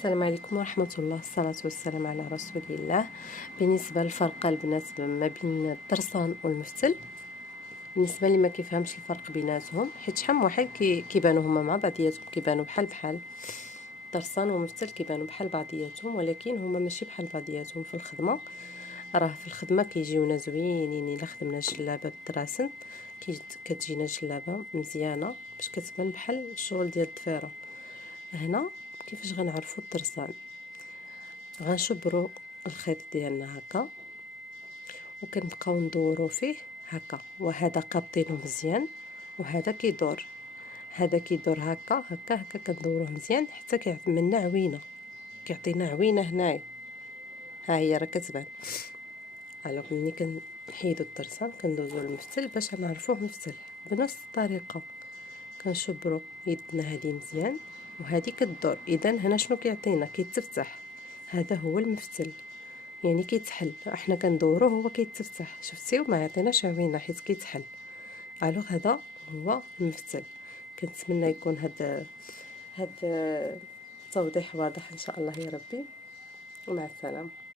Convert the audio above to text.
السلام عليكم ورحمة الله، الصلاة والسلام على رسول الله. بالنسبة للفرق البنات ما بين الطرسان والمفتل، بالنسبة اللي ما كيفهمش الفرق بيناتهم، حيت شحال من واحد كيبانوا هما مع بعضياتهم، كيبانوا بحال الطرسان والمفتل كيبانوا بحال بعضياتهم، ولكن هما ماشي بحال بعضياتهم في الخدمة. راه في الخدمة كيجيونا زوينين الا خدمنا جلابة بالدراسن، كتجينا جلابة مزيانة باش كتبان بحال الشغل ديال الضفيرة. هنا كيفاش غنعرفوا الطرسان؟ غنشبروا الخيط ديالنا هكا وكنبقاو ندورو فيه هكا، وهذا قابطينه مزيان وهذا كيدور، هذا كيدور هكا هكا هكا، كندوروه مزيان حتى كيعملنا عوينه، كيعطينا عوينه هنايا. ها هي راه كتبان. الوغ ملي كنحيدو الطرسان كندوزو للمفتل باش نعرفوه مفتل بنفس الطريقه. كنشبرو يدنا هذه مزيان وهذه كدور، اذا هنا شنو كيعطينا؟ كيتفتح. هذا هو المفتل، يعني كيتحل، احنا كندوروه هو كيتفتح، شفتيو؟ ما يعطيناش عوينه حيت كيتحل. الوغ هذا هو المفتل. كنتمنى يكون هذا التوضيح واضح ان شاء الله يا ربي، ومع السلامه.